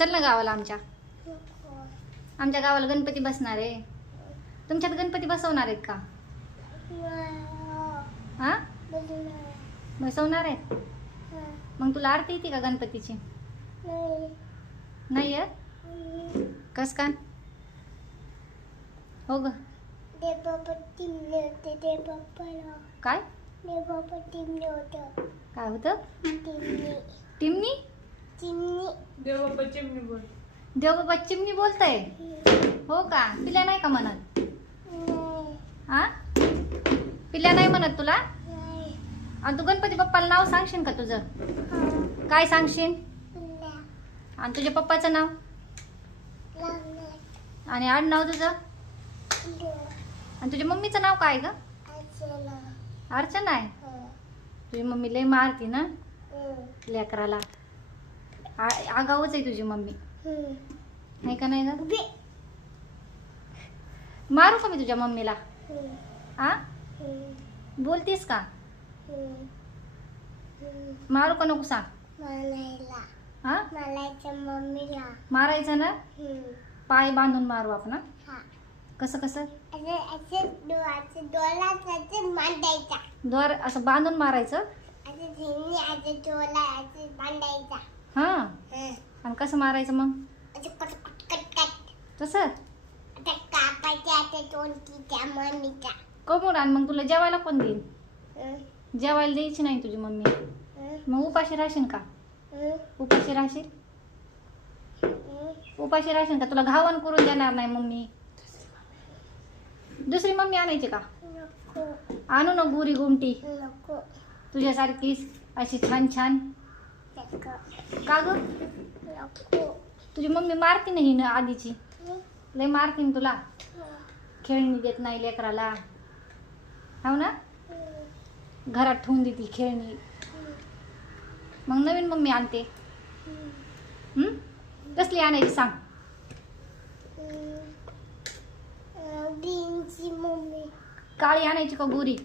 चल ना गावाला आमच्या. आमच्या गावाला गणपती बसणार आहे. तुमच्यात गणपती बसवणार आहेत का? हा, बसवणार आहेत. मग तुला आरती येते का गणपतीची? नाही येत. कस काय? हो ग. काय काय होतं? टिमणी. देवबाबा चिमणी बोलताय. हो का? पिल्या नाही का म्हणत? हा, पिल्या नाही म्हणत तुला? आणि तू गणपती बाप्पाला नाव सांगशील का तुझं? काय सांगशील? आणि तुझ्या पप्पाचं नाव आणि आडनाव तुझं? आणि तुझ्या मम्मीचं नाव काय ग? अर्चना आहे. तुझी मम्मी लय मारती ना लेकराला. आगाऊच आहे तुझी मम्मी, नाही का? नाही ग. मारू का मी तुझ्या मम्मीला? आ, बोलतीस का? मारू का नको सांग? हा, मारायचं ना? पाय बांधून मारू आपण. कसं कसं? दोर असं बांधून मारायचं. हा, आणि कसं मारायचं मग? तसं कमून. आणि मग तुला जेवायला कोण देईल? जेवायला द्यायची नाही तुझी मम्मी. मग उपाशी राहशील का? उपाशी राहशील? उपाशी राहशील का? तुला घावन करून देणार नाही मम्मी. दुसरी मम्मी आणायची का? आणू ना गुरी गुमटी तुझ्यासारखीच अशी छान छान. का ग? तुझी मम्मी मारती नाही ना आधीची? लय मारतीन तुला. खेळणी देत नाही लेकराला, हो ना? घरात ठेवून देते खेळणी. मग नवीन मम्मी आणते. कसली आणायची सांग? काळी आणायची का गोरी?